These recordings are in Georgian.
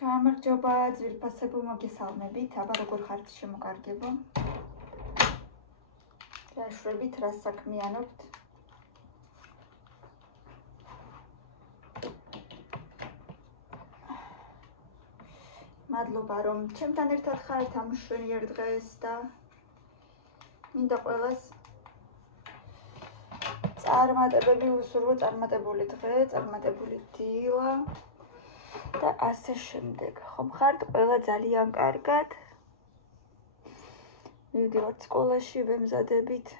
გამარჯობა, ძვირფასებო მოგესალმებით, აბა როგორ ხართ შემოკარგებო? რაშრებით, რას საქმიანობთ? მადლობა, რომ ჩემთან ერთად ხართ ამ მშვენიერ დღეს და მინდა ყველას წარმატებები უსურვო, წარმატებული დღე, წარმატებული დილა და ასე შემდეგ. ხომ ხართ ყველა ძალიან კარგად? მივდივართ სკოლაში, ვემზადებით.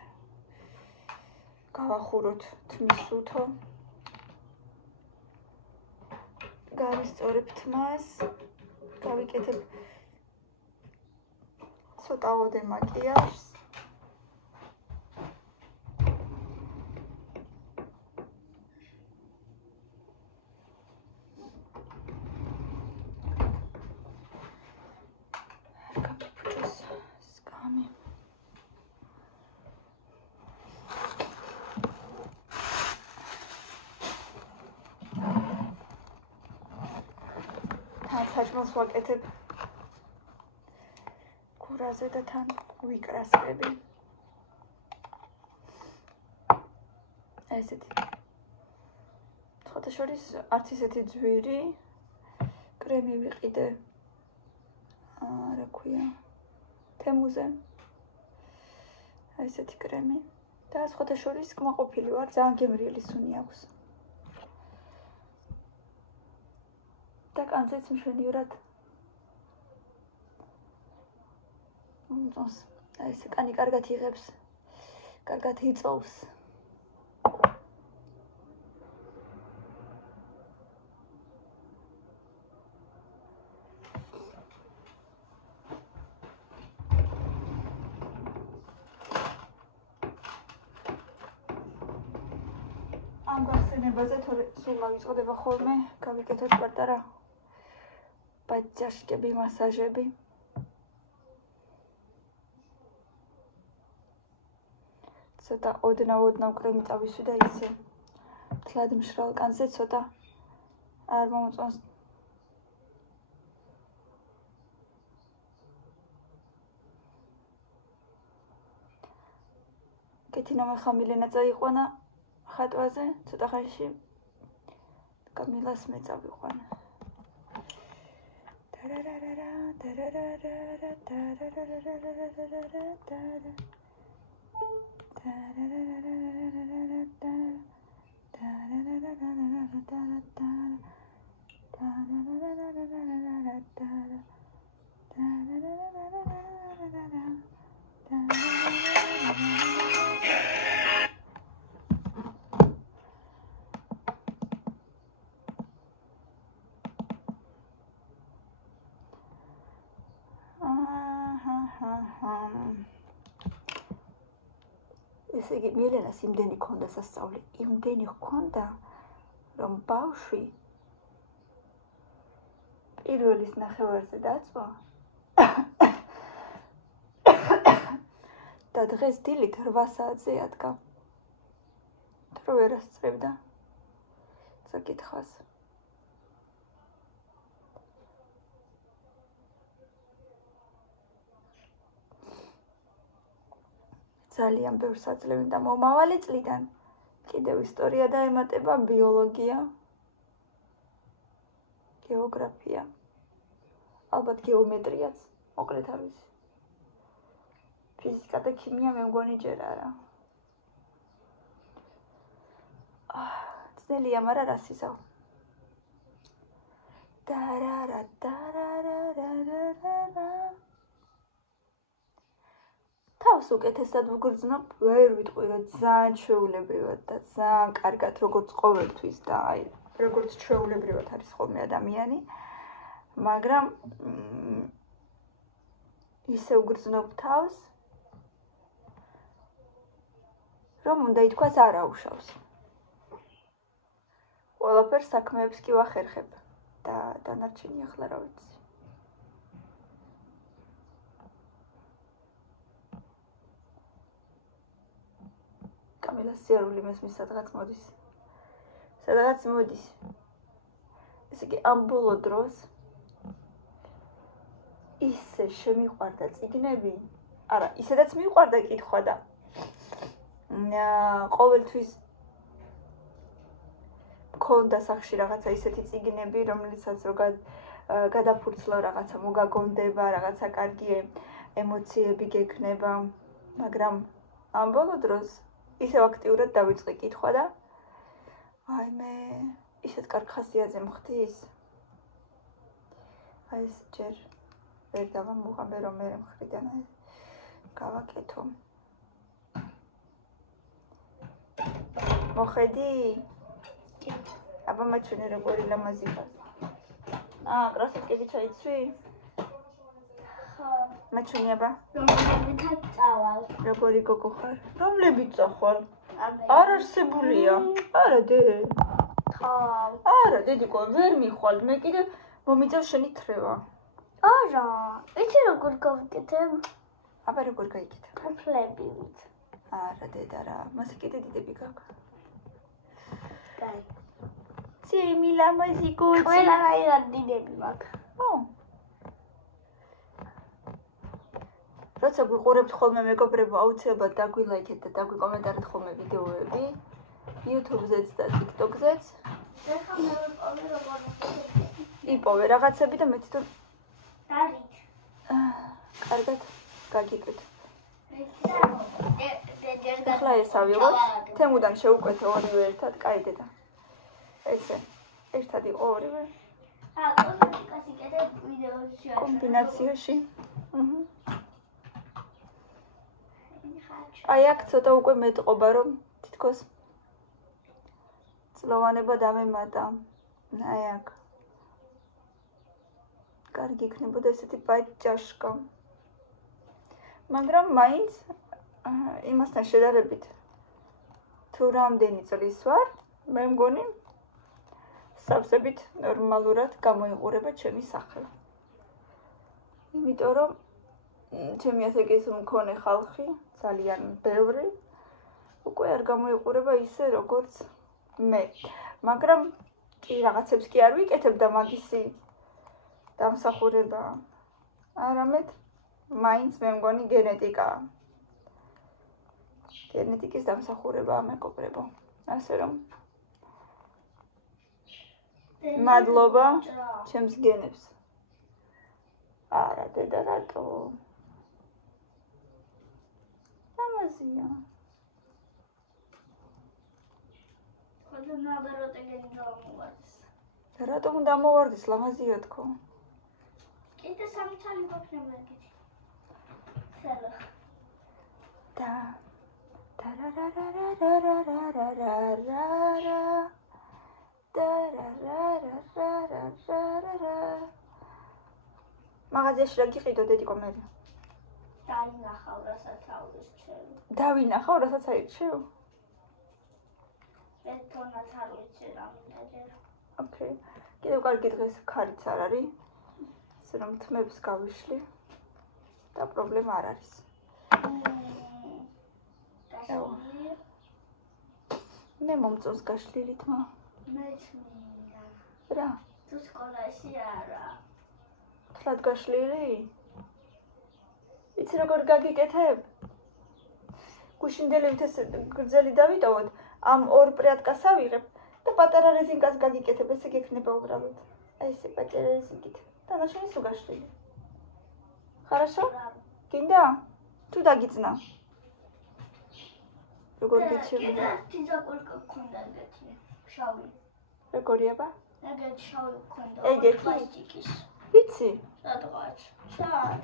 გავახუროთ თმის უთო. გავისწორებთ მას. გავიკეთებ ცოტა ოდე მაკიაჟს. საჭმელს ვაკეთებ ქურაზე და თან ვიკრასკები. ესეთი. ხოთაშორის არც ისეთი ძვირი კრემი ვიყიდე. რა ქვია? თემუზე. ესეთი კრემი. და ხოთაშორის კმაყოფილი ვარ, ძალიან გემრიელი სუნი აქვს. და კანცეც მშვენივრად ეს კანი კარგად იღებს, კარგად იწოვს. ამ გასცემებაზე თორე სულ მავიწყდება ხოლმე, გავიკეთოთ პატარა ბაჯაშკები, მასაჟები. ცოტა ოდნავ კრემი წავისვი და ისე თლად მშრალ კანზე ცოტა არ მომწონს. კეთინა მეხამილენა წაიყვანა ხატვაზე, ცოტა ხანში კამილას მეწავიყვანა. ესე იგი, მილენას იმდენი ქონდა სასწაული, იმდენი ჰქონდა, რომ ბავშვი პირველის ნახევარზე დაწვა და დღეს დილით 8 საათზე ადგა. დრო ვერ ასწრებდა საკითხავს. ძალიან ბევრს აძლევენ და მომავალი წლიდან კიდევ ისტორია დაემატება, ბიოლოგია, გეოგრაფია, ალბათ გეომეტრიაც, მოკლედ არ ვიცი. ფიზიკა და ქიმია მე მგონი ჯერ არა. ძნელია, მაგრამ რას იზავ? თავს უკეთესად ვგრძნობ, ვერ ვიტყვი, რომ ძალიან ჩვეულებრივად და ძალიან კარგად, როგორც ყოველთვის და აი, როგორც ჩვეულებრივად არის ხოლმე ადამიანი, მაგრამ ისე ვგრძნობ თავს, რომ უნდა ითქვას არ აუშავს. ყველაფერს საქმეებს კი ვახერხებ და დანარჩენი ახლა რა ვიცი. კამილას სიარული მესმის სადღაც მოდის. სადღაც მოდის. ესე იგი, ამ ბოლო დროს ისე შემიყვარდა წიგნები. არა, ისედაც მიყვარდა კითხვა და ყოველთვის მქონდა სახში რაღაცა ისეთი წიგნები, რომლიცაც რო გადაფურცლო რაღაცა მოგაგონდება, რაღაცა კარგი ემოციები გექნება, მაგრამ ამ ბოლო დროს ისევ აქტიურად დავიწყე კითხვა და აი მე ისეთ კარგ ხასიათზე მხდის. აი ეს ჯერ ვერ დავამოღამე რომ მე მხრიდან გავაკეთო. მოხედი? აბა მაჩვენე როგორი ლამაზი ხარ. კრასოვკები ჩაიცვი? ხო. მაჩვენე აბა. რომლებითაც წავალ. როგორი გოგო ხარ? რომლებიც წახვალ? არ არსებულია. არა დე. ხო. არა დედიკო, ვერ მიხვალ. მე კიდე მომიწევ შენი თრევა. არა, იცი როგორ გავიკეთებ? აბა როგორ გაიკეთებ? ფლებით. არა დედა რა, მას კიდე დიდები გაქვს. კაი. ცემი ლამაზი გოჩი. ყველანაირად დიდები მაქვს. ო. როცა გვიყურებთ ხოლმე მეგობრებო, აუცილებლად დაგვილაიქეთ და დაგვიკომენტარეთ ხოლმე ვიდეოები. YouTube-ზეც და TikTok-ზეც. ეხლა მე ვიპოვე როგორ იპოვე რაღაცები და მე თვითონ დარით. კარგად გაგიკეთე. ახლა ეს ავიღოთ. თემუდან შევუკვეთე ორივე ერთად, კაი დედა. ესე. ერთად იყო ორივე. კომპლიკას იკეთებ ვიდეოში. კომბინაციაში. აი აქ ცოტა უკვე მეტყობა რომ თითქოს წლოვანება დამემატა. აი აქ. კარგი იქნებოდა ესეთი ბაჭაშკა. მაგრამ მაინც იმასთან შედარებით თუ რამდენი წლის ვარ, მე მგონი სავსებით ნორმალურად გამოიყურება ჩემი სახე. იმიტომ რომ ჩემი ასაკის მქონე ხალხი ძალიან ბევრი უკვე არ გამოიყურება ისე როგორც მე. მაგრამ კი რაღაცებს კი არ ვიკეთებ და მაგისი დამსახურება. არამედ მაინც მე მგონი გენეტიკაა. გენეტიკის დამსახურებაა მეგობრებო. ასე რომ მადლობა ჩემს გენებს. არა დედა რატო? ამაზია. ხოდა ნაბეროტე გენი დავამოვარდეს. რატომ დამოვარდეს ლამაზია თქო? კიდე სამი ცალი გვაქვს ეგეთი. ცელა. და ტარარარარარარარარარა. ტარარარარარარარა. მაღაზიაში რა გიყიდო დედიკო მე? დავინახავ რასაც აირჩევ. დავინახავ რასაც აირჩევ? მე თონაც არ ვიცი რა მინდა ჯერ. ოკეი. კიდევ კარგი დღეს ქარიც არ არის. ისე რომ თმებს გავიშლი და პრობლემა არ არის. მე მომწონს გაშლილი თმა. მეც მინდა. რა? თუ სკოლაში არა. თლად გაშლილი? იცი როგორ გაგიკეთებ? გუშინდელივით ეს გრძელი დავიტოვოთ, ამ ორ პრიატკას ავიღებ და პატარა რეზინკას გაგიკეთებ, ესე გექნება უბრალოდ. აი ესე პატარა რეზინკით. დანარჩენი სულ გაშლილი. Хорошо? გინდა? თუ დაგიწნა. როგორ გიჩვენე? თინძაკურკა გქონდა ეგეთი, შავი. როგორი აბა? ეგეთი შავი გქონდა. ეგეთი პლასტიკის. ვიცი? სადღაც. სად?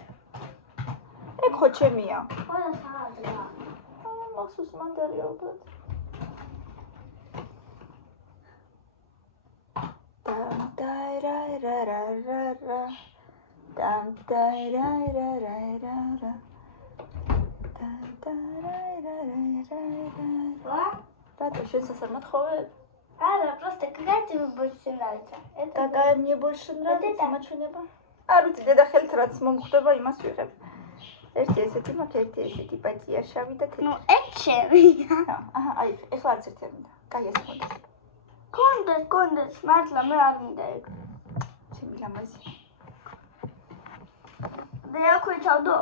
ეგ ხო ჩემია. ყველა საადრა. მახსოვს მანდარი ალბათ. დამ დაირაირარარა. დამ დაირაირარარა. დამ დაირაირარარა. Рада, შესასწრაფოდ ხოვებ? არა, просто когда тебе больше нравится? Какая мне больше нравится? მაჩვენება? არ ვიცი, დედა ხელთ რაც მომხდება, იმას ვიღებ. ერთი ესეთი მაქვს, ერთი ესეთი პატია შავი და თეთრი. ნუ, ეგ შევია. აჰა, აი, ეხლა არც ერთი არ მინდა. კაი, ეს მოდი. კონდეს, მართლა მე არ მინდა ეგ. ჩემი ლამაზი. მე აქვე ჩავდო?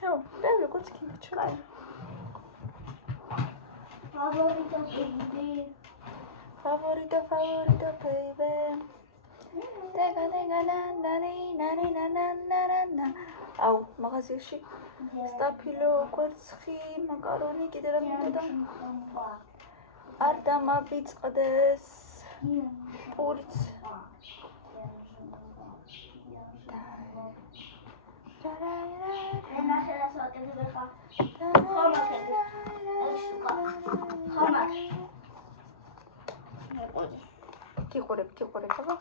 ხო, ბევრი კუც კი ჩაი. Favorito baby. Favorito baby. Dega na na. აუ, მაღაზიაში სტაფილო, კვერცხი, მაკარონი, კიდე რა მინდოდა? არ დამავიწყდეს. პურც. გიყურებ, აბა.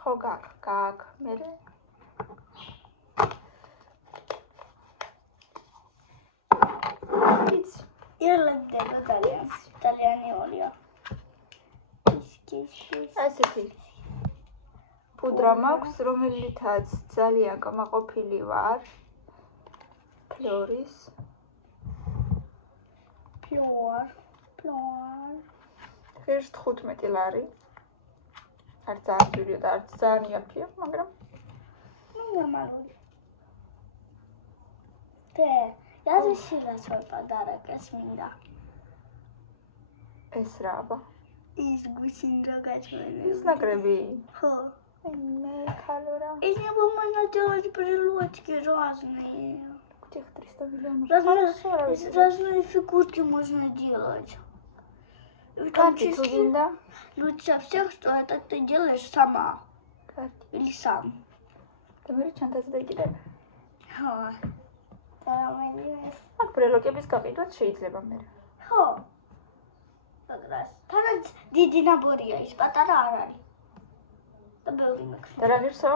ხო, გაკ, მე. ირლანდია იტალიანია. ასეთი პუდრა მაქვს, რომელითაც ძალიან კმაყოფილი ვარ. ფლორის. ფლორ. ღირს 15 ლარი. არ ძალიან ძვირია და არც ძალიან იაფია, მაგრამ ნორმალური. Yazışırız padarakes minda. Esra aba. Is gusinda gaçmeni. Is nagrები. ხო. მე ქალორა. ის ნებომანა ჯოჯ прилочки разные. Каких 300 миллионов. Разные фигурки можно делать. Как ты туда? Лучше всех, что это ты делаешь сама. Как? Или сам. Ты говоришь, что ты сделаешь? ხო. აქ ბრელოკების გაყიდვაც შეიძლება მე. ხო. მაგრამ თანაც დიდი ნაბორია ის, პატარა არ არის. და ბევრი მაქვს. და რა ღირსო?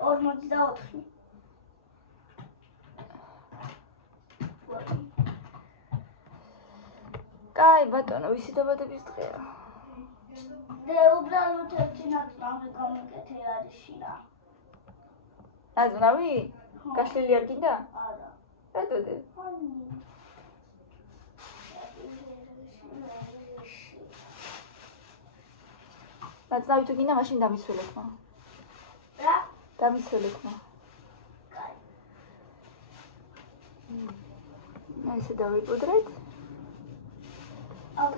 44. კაი ბატონო, ვისი დაბადების დღეა? და უბრალოდ ერთი ნაწნავი გამიგეთე არის შინა. ნაზნავი? გაშლილი არ გინდა? არა. რატოდე? ნაზნავი თუ გინდა, მაშინ დამისველეთ მა. რა? დამისველეთ მა. კაი. ესე დავიპუდრეთ.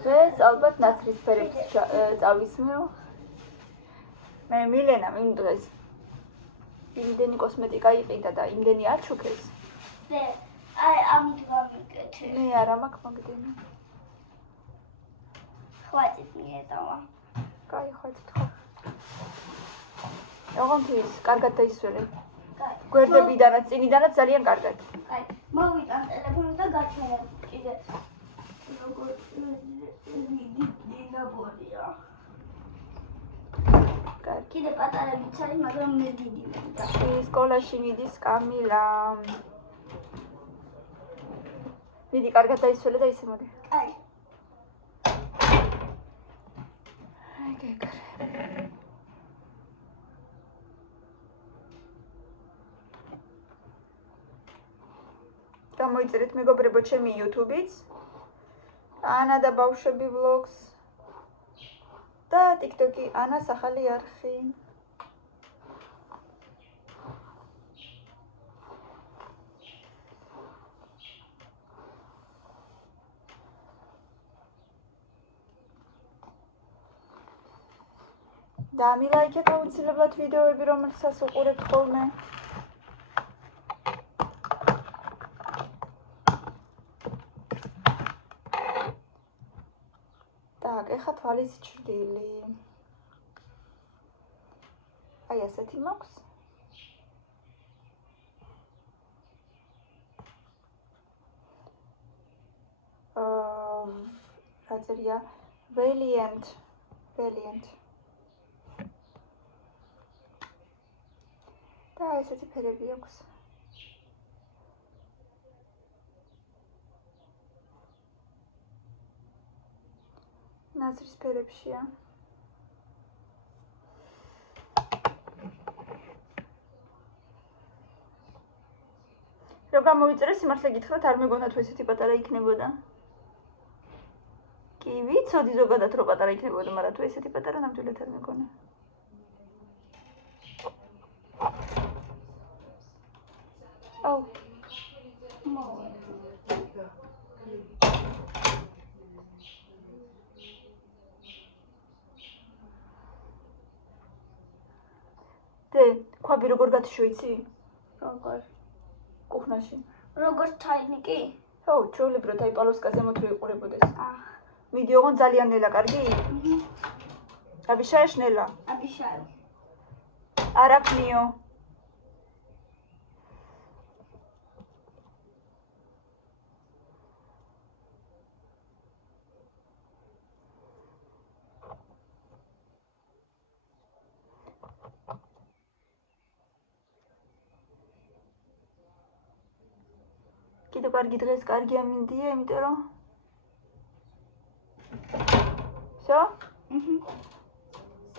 დღეს ალბათ ნაცრისფერებს წავისმევ. მე მილენა მინდდღეს იმდენი კოსმეტიკა იყიდა და იმდენი აჩუქეს. აი ამით გამიგეთე. მე არა მაქვს მაგდენი. ხვალით მიეტავა. კაი, ხვალით ხო. ოღონდ ის კარგად დაისველე. კაი. გვერდებიდანაც, წინიდანაც ძალიან კარგად. კაი. მოვიტან ტელეფონი და გაჩვენებ კიდე. როგორ დიდი ნაბორია. კარგი. კიდე პატარებიც არის, მაგრამ მე დიდი მინდა. სკოლაში მიდის კამილა. მიდი კარგად დაისველე და ისე მოდი. კაი. აი გეკრე. გამოიწერეთ მეგობრებო ჩემი YouTube-იც. ანა და ბავშვები vlogs. და TikTok-ი ანას ახალი არხი. და მილაიქეთ აუცილებლად ვიდეოები, რომელსაც უყურებთ ხოლმე. Так, ეხა თვალის ჭრილი. აი ასეთი მაქვს. რა წერია? Valiant. და ესეთი ფერები აქვს. ნაცრის ფერებშია. რო გამოიწერე სიმართლე გითხრათ, არ მეგონა თუ ესეთი პატარა იქნებოდა. კი, ვიცოდი ზოგადად რო პატარა იქნებოდა, მაგრამ თუ ესეთი პატარა ნამდვილად არ მეგონა. აუ. დე, ქვაბი როგორ გათიშო, როგორ? კუხნაში. როგორ ჩაინიკი? ხო, ჩვეულებრივ დაიპალოსკაზე მოთვე იყურებოდეს. მიდი ოღონ ძალიან ნელა, კარგი? აბიშაეშ ნელა. აბიშაე. არაფნიო. კიდე კარგი დღეს კარგია მინდია, იმიტომ რომ всё?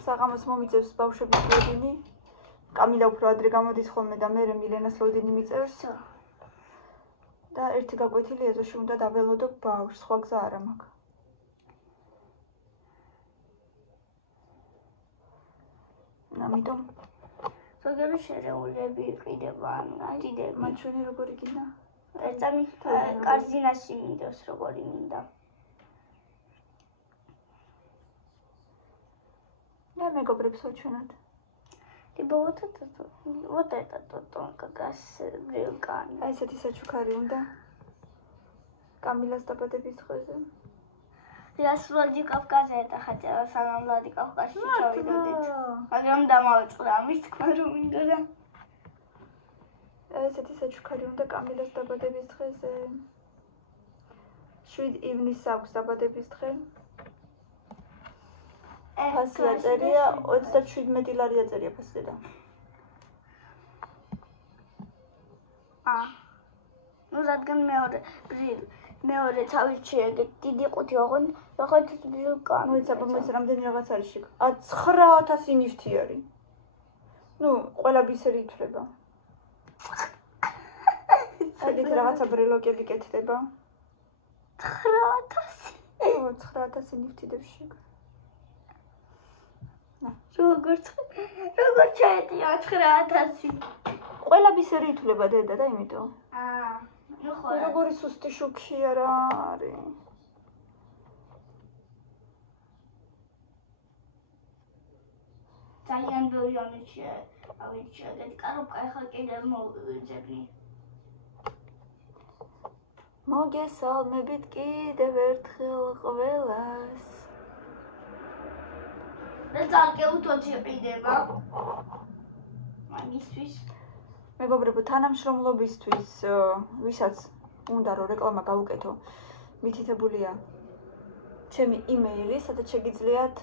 საღამოს მომიწევს ბავშვების ლოდინი. კამილა უფრო ადრე გამოდის ხოლმე და მე მილენას ლოდინი მიწევს. და ერთი გაკვეთილი ეზოში უნდა დაველოდო ბავშვს, სხვა გზა არა მაქვს. ამიტომ ზოგიერთი შერეულები იყიდება, დიდები. მათ ჩვენი როგორი გინდა? ერთამი კარზინაში მინდოს როგორი მინდა. Я мегобрებს ვაჩვენოთ. Типа вот это как раз брилкан. აი ესეთი საჩუქარი უნდა. კამილას დაბადების დღეზე. Я с Владикавказа хотела сама Владикавказში ჩავიდოდეთ. მაგრამ დამავიწყდა ამის თქმა რომ მინდოდა. ესეთი საჩუქარი უნდა კამილას დაბადების დღეზე. 7 ივნისს აქვს დაბადების დღე. ფასი აწერია 37 ლარი აწერია ფასი და. ну რადგან მეორე თავის შეეგეთ დიდი ყუთი ოღონდ ხოთ ბილკან. მოიცა მომის რამდენი რაღაც არის შეკ. 9000 ნიფტი არის. ну ყველა ბისერი ითვლება. აგეთ რაღაცა ბრელოკები კეთდება. 9000. 9000 ნიფტი დევშიკ. როგორ ჩაეტია 9000. ყველა ბისერი ითვლება დედა და იმიტომ. ну ხო. როგორი სუსტი შუქი არა არის. ძალიან ბევრი ამიჩია, ავიჩიაგეთ კარობკა ახლა კიდევ მოვიძებნი. მოგესალმებით კიდევ ერთხელ ყველას. და ძალკე უთოც იყიდება. მაგისთვის მეგობრებო, თანამშრომლობისთვის, ვისაც უნდა რომ რეკლამა გავუკეთო, მითითებულია ჩემი იმეილი, სადაც შეგიძლიათ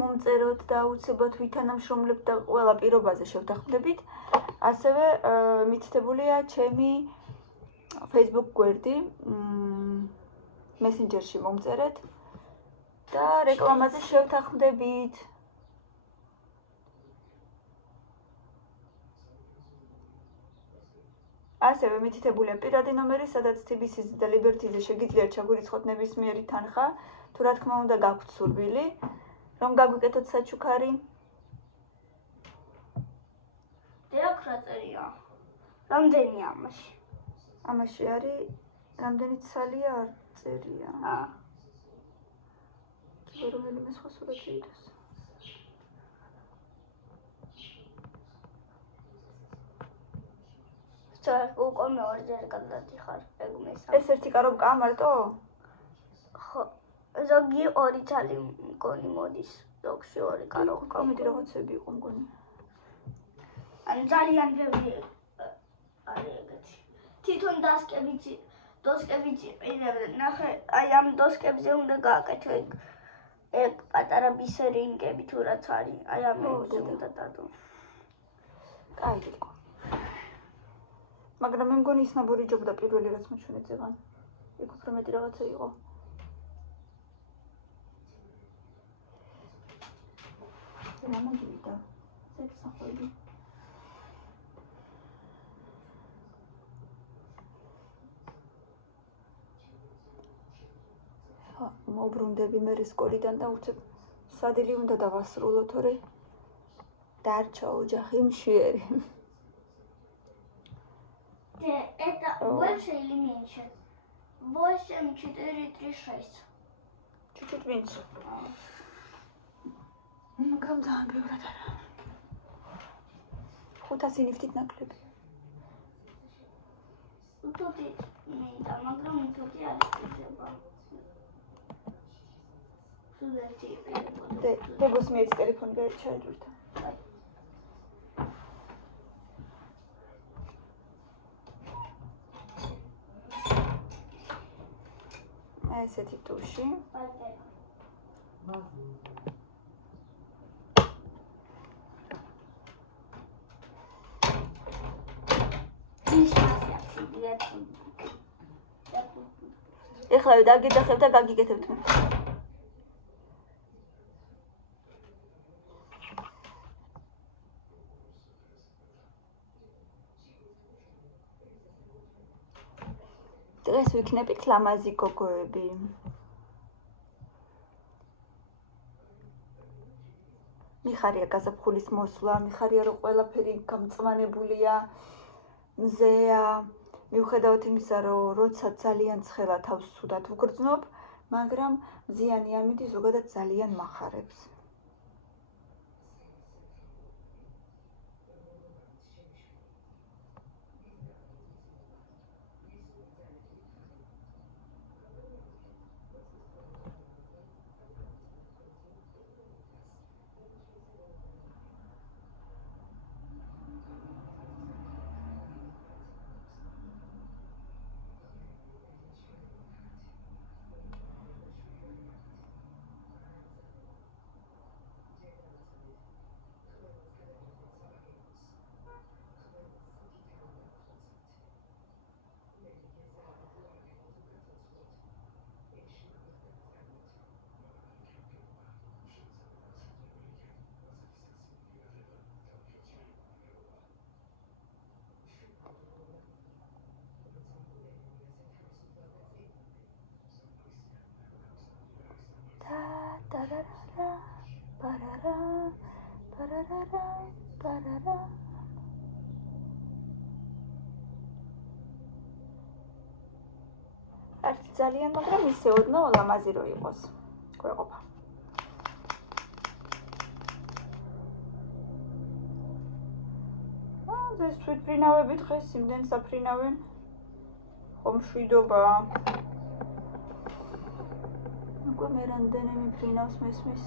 მომწეროთ და უცებოთ ვითანამშრომლებთ და ყველა პირობაზე შევთანხმდებით. ასევე მითითებულია ჩემი Facebook გვერდი, Messenger-ში მომწერეთ და რეკლამაზე შევთანხმდებით. ასევე მითითებულია პირადი ნომერი, სადაც TBC-ზე და Liberty-ზე შეგიძლიათ ჩაგვირიცხოთ ნებისმიერი თანხა, თუ რა თქმა უნდა გაქვთ სურვილი, რომ გაგვიკეთოთ საჩუქარი. დიახ, რა წერია? რამდენი ამაში? ამაში არის რამდენი ცალია არ წერია. რომელიმე სხვა სურათი იდოს. უკვე მეორეჯერ გადადიხარ ეგმესა. ეს ერთი კარობკაა მარტო? ხო. ზოგი ორი ცალი მგონი მოდის. ზოგში ორი კარობკა. ამიტომ რაღაცები იყო მგონი. ანუ ძალიან ბევრი არის ეგეთი. თვითონ დოსკებიც იყიდებენ. ნახე, აი ამ დოსკებზე უნდა გააკეთო ეგ პატარა ბისერინგები თუ რაც არის. აი ამაზე უნდა დადო. კაი გიყო. მაგრამ მე მგონი ის ნაბორი ჯობდა პირველი რაც მოჩვენეთ ზეგან. იქ უფრო მეტი რაღაცა იყო. რა მოგივიდა? ეს საходი. მოbrუნდები მე სკოლიდან და უცებ სადილი უნდა დავასრულო, თორე დარჩა ოჯახი მშვიერი. Это больше или меньше? 8, 4, 3, 6. Чуть-чуть меньше. Макам ძალიან ბევრად არა. 500 ნიფტით ნაკლები. Тути მინდა, მაგრამ თუთი არ იქნება. სულეთი იყიდება. დებოს მეც ტელეფონი გაიჩაიჯურთა. ესეთი ტუში. ეხლა დაგეძახებ და გაგიგეთებთ მე. დღეს ვიქნებით ლამაზი გოგოები. მიხარია გაზაფხულის მოსვლა, მიხარია რომ ყველაფერი გამწვანებულია, მზეა. მიუხედავად იმისა, რომ როცა ძალიან ცხელა თავს ცუდად ვგრძნობ, მაგრამ მზიანი ამინდი ზოგადად ძალიან მახარებს. არც ძალიან, მაგრამ ისე ოდნავ ლამაზი რო იყოს. გვეყოფა. ეს თვითფრინავები დღეს იმდენს აფრინავენ. ხომ შვიდობა. უკვე მე რამდენიმე ფრინავს მესმის.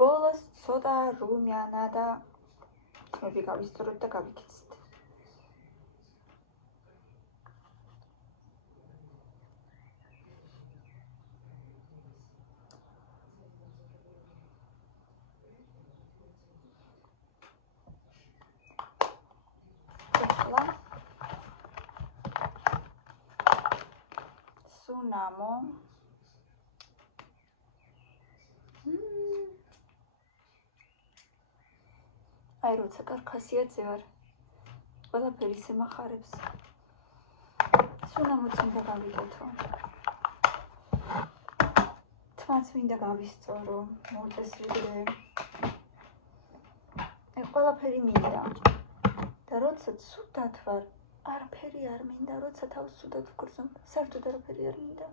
ბოლოს ცოტა რუმიანა და თმები გავისწოროთ და გავიქცეთ. სუნამო აი როცა კარქასიაძე ვარ ყველაფერი სიმახარებს სუნამოც უნდა გავიგეთო თმაც მინდა გავისწორო მოწესრიგდე აი ყველაფერი მინდა და როცა ცუდად ვარ არაფერი არ მინდა როცა თავს ცუდად ვგრძნობ საერთოდ არაფერი არ მინდა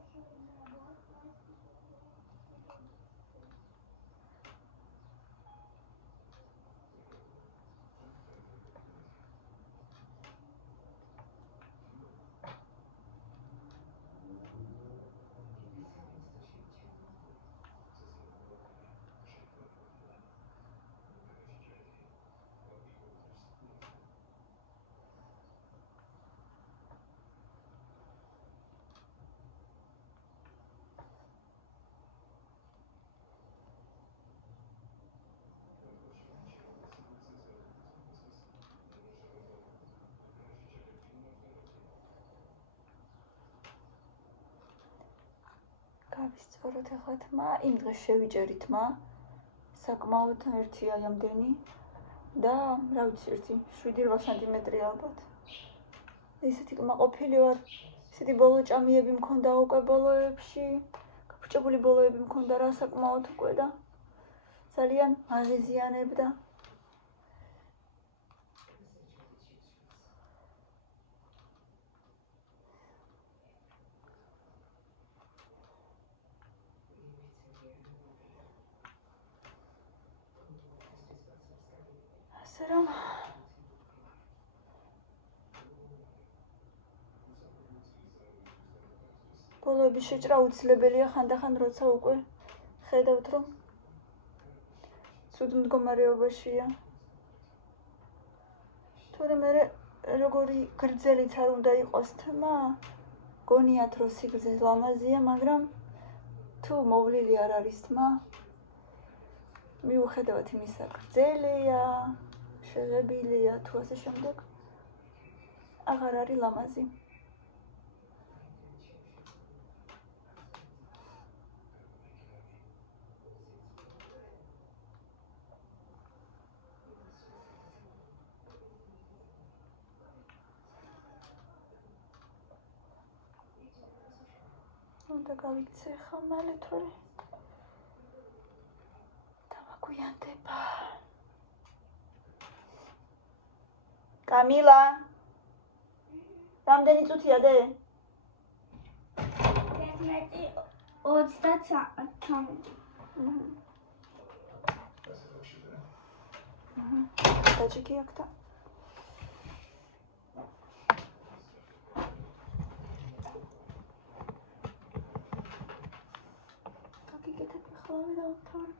არის სწორად ახლა თმა, იმ დღეს შევიჭერით მა. საკმაოდ ერთი აი ამდენი და რა ვიცი ერთი 7-8 სანტიმეტრი ალბათ. ისეთი კმაყოფილი ვარ. ისეთი ბოლო ჭამიები მქონდა უკვე ბოლოებში. გაფუჭებული ბოლოები მქონდა რა საკმაოდ უკვე და ძალიან აღიზიანებდა. ასე რომ ბოლოების შეჭრა უცილებელია ხანდახან როცა უკვე ხედავთ რომ ცუდ მდგომარეობაშია. თორემ მე როგორი გრძელიც არ უნდა იყოს თმა, გონიათ რომ სიგრძე ლამაზია, მაგრამ თუ მოვლილი არ არის თმა, მიუხედავად იმისა, გრძელია, შეღებილია თუ ასე შემდეგ, აღარ არის ლამაზი. უნდა გავიქცე ხა მალე თორე დავაგვიანდება. კამილა რამდენი წუთია დე? 33. დაჭიქი აქ და ხოლმე დავთავარ.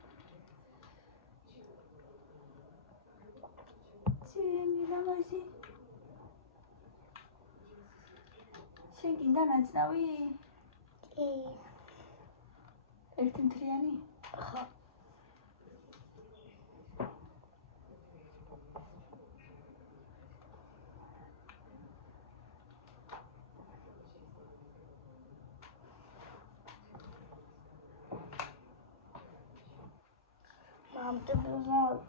ძენი ლამაზი. შენ გინდა ნაცნავი? კი. ერთი მთლიანი? ხო. Ты должна...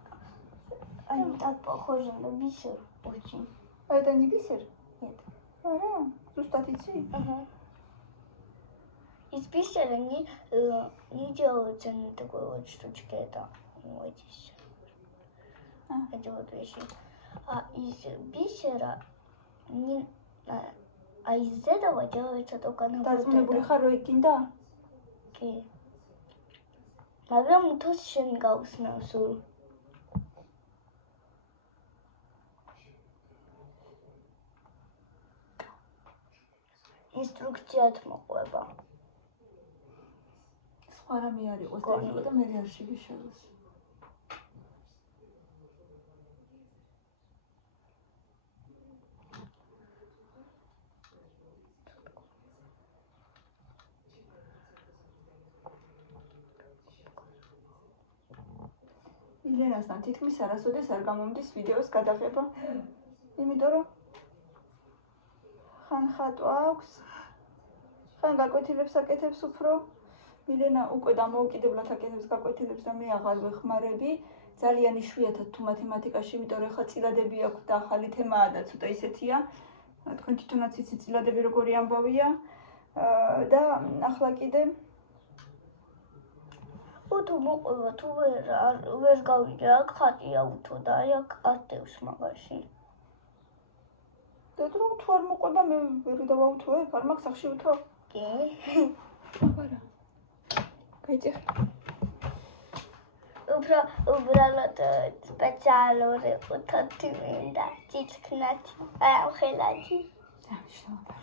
Они так похожи на бисер очень. А это не бисер? Нет. Ара, сустатицы? Ага. Из бисера не делаются на такой вот штучке. Это вот здесь. Эти вот вещи. А из бисера не... А из этого делается только на вот это. Окей. მაგრამ თოს შენ გავხსნავ სულ. ინსტრუქციად მოყვება. სხვა რამე არ იყოს დაიწყო და მე არ შეგეშალოს. ილენასთან თითქმის არასოდეს არ გამომდის ვიდეოს გადაღება. იმიტომ რომ ხან ხატვა აქვს, ხან გაკვეთილებს აკეთებს უფრო. ილენა უკვე დამოუკიდებლად აკეთებს გაკვეთილებს და მე აღარ ვეხმარები. ძალიან იშვიათად თუ მათემატიკაში, იმიტომ რომ ხა წილადები აქვს და ახალი თემაა და ცოტა ისეთია. თქვენ თვითონაც იცით წილადები როგორი ამბავია და ახლა კიდე უთო მოყვება თუ ვერ გავიდა აქ ხატია უთო და აი აქ ატევს მაგაში. და თუ არ მოყვება მე ვერ დავაუთოებ, არ მაქვს სახში უთო? კი. აბარა. გაიწიხ. უბრალოდ სპეციალური უთოთი მინდა ციცქნათი, აი ხელადი. დამშტობა.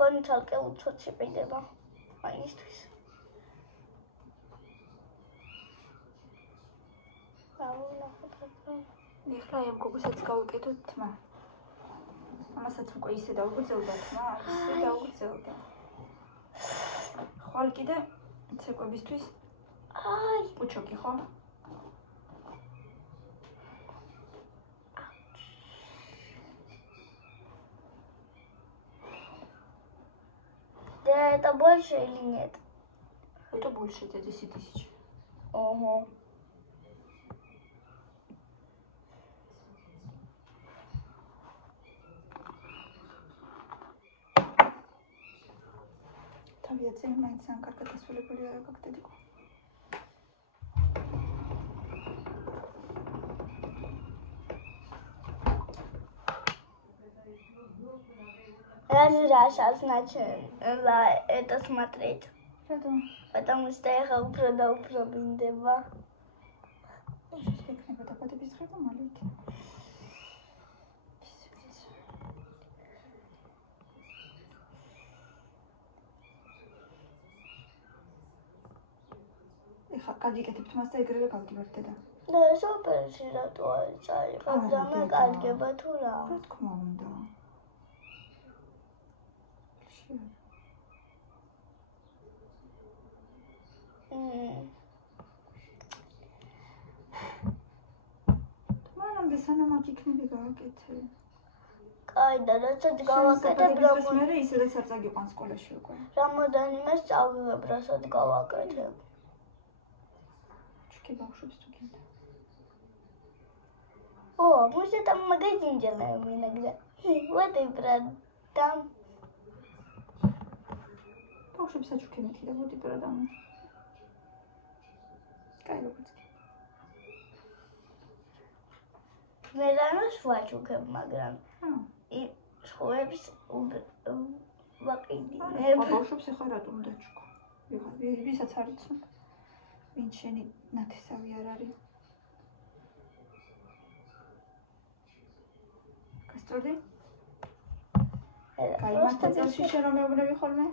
გონი თალკე უცოცი პიდება. აი ისთვის. ეხლა ამ გოგოსაც გავუკეთოთ თმა. ამასაც უკვე ისე დაუგრძელდა თმა, ისე დაუგრძელდა. ხვალ კიდე ცეკვებისთვის. აი, პუჩოკი ხო? Это больше или нет? Это больше, это 10 000. Ого. Тавიაზე მაინც ან კარგად დასრულებული არა как-то дико. Разраша, значит, это смотреть. Что? Потому что я хочу продать пробиндеба. Что сколько так вот без хлеба маленький. Ეხა კადიკეთებთ მას და ეგრევე გავდივართ დედა. Да, супер, ситуация. Когда мы кальгеба тура. რა თქმა უნდა. მანამდე სანამ აქ იქნები გავაკეთე. კაი და რასაც გავაკეთებ, მე ისედაც არ წაგიყვან სკოლაში უკვე. რამოდენიმე სწავლებ, რასაც გავაკეთებ. ჩქი ბავშვებს თუ გინდა. О, мы же там магазин делаем иногда. Вот и продам. ბავშვებს საჩუქე მეთქი და მოდი პროდამ. კაი როგორც მე რანოს ვაჩუქებ, მაგრამ სხვებს ვაყიდინებ. ბავშვებს ეხლა რატომ დაჩუქო? ვისაც არ იცნობ. ვინ შენი ნათესავი არ არის? გასწორდი? გაიმართა წელში შენ რომ მეუბნები ხოლმე?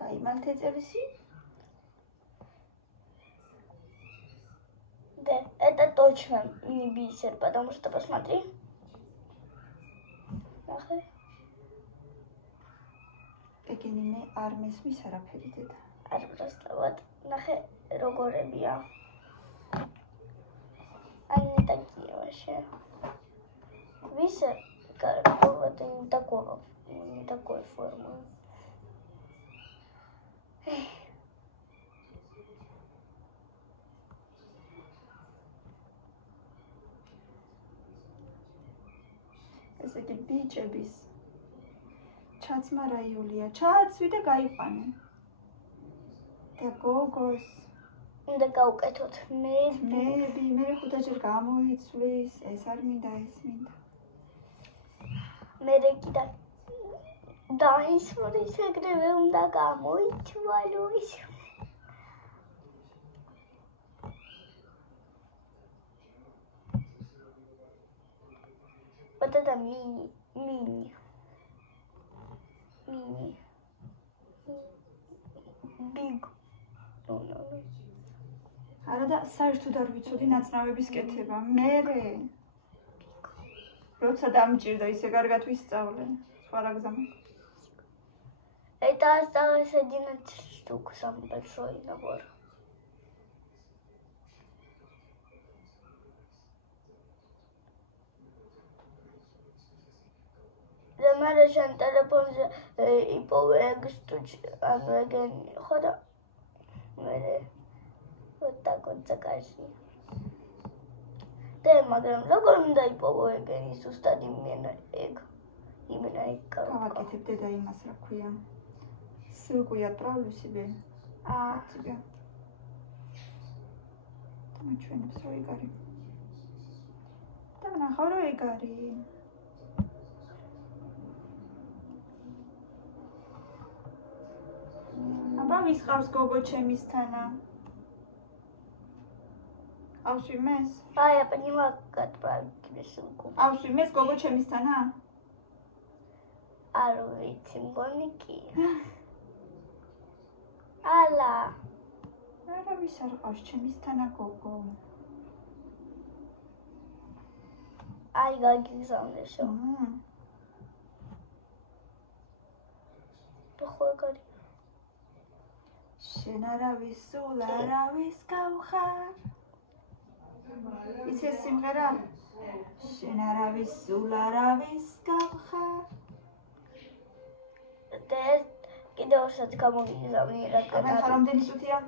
Каймальте целси? Да, это точно не бисер, потому что посмотри. Нахай. Эгენიმე არ მესმის არაფერი დედა. არ просто вот нахай როგორებია. Они такие вообще. Бисер, какого-то не такой формы. ესე იგი ბიჭების ჩაცმა რა იულია, ჩაცვი და გაიყვანე. და გოგოს უნდა გავუკეთოთ მეები, მე ხუთჯერ გამოიცვლის, ეს არ მინდა, ეს მინდა. მე კიდე დაისვრის ეგრევე უნდა გამოიცვალოს. Вот это мини. Big. არა და საერთოდ არ ვიცოდი ნაცნავების კეთება. მერე როცა დამჭირდა ისე კარგად ვისწავლე. სხვა რა გზა მაქვს? Это осталось 11 штук, самый большой набор. Замерзший телефон и повек штуч, а веген хода. Вот так вот закажи. Да, მაგრამ როგორ უნდა იპოვო ეგენი ზუსტად იმენა ეგ. იმენა ეგ კარგი. გავაკეთებ დედა იმას რა ქვია. Ссылку я отправлю себе. Тебе. Там ჩვენებს რო იგარი. Там ნახავ რო იგარი. აბა ვისყავს გოგო ჩემისთანა. Auswimmes? А, я поняла, как отправить тебе ссылку. Auswimmes გოგო ჩემისთანა? არ ვიცი, მგონი ალა. არავის არ ყავს ჩემისთანა გოგო. აი გაგიგზავნეშო. ხო გარი. შენ არავის სულ არავის გავხარ. იცი ეს სიმღერა? შენ არავის სულ არავის გავხარ. კიდე ორსაც გამოგიგზავნი რადგან ახლა რამდენი წუთია?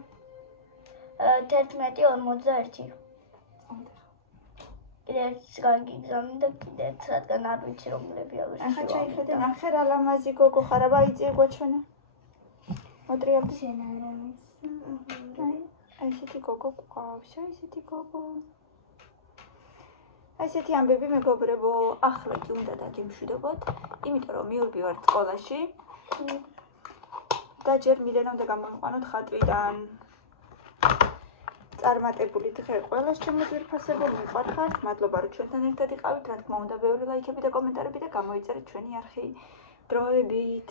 11:41. კიდე ერთს გაგიგზავნი და კიდე ერთს რადგან არ ვიცი რომლები ავიშვა. ახლა ჩაიხედე ნახე რა ლამაზი გოგო ხარ, აბა იწიე გვაჩვენე. მოტრიალდი. აი ესეთი გოგო გვყავს, აი ესეთი გოგო. აი ესეთი ამბები მეგობრებო, ახლა კი უნდა დაგემშვიდობოთ, იმიტომ რომ მიურბი ვარ სკოლაში. და ჯერ მილენა უნდა გამოვიყვანოთ ხატვიდან. წარმატებული დღე ყველას ჩემო ძვირფასებო, მიყვარხართ, მადლობა რომ ჩვენთან ერთად იყავით, რა თქმა უნდა, ბევრი ლაიქები და კომენტარები და გამოიწერეთ ჩვენი არხი დროებით.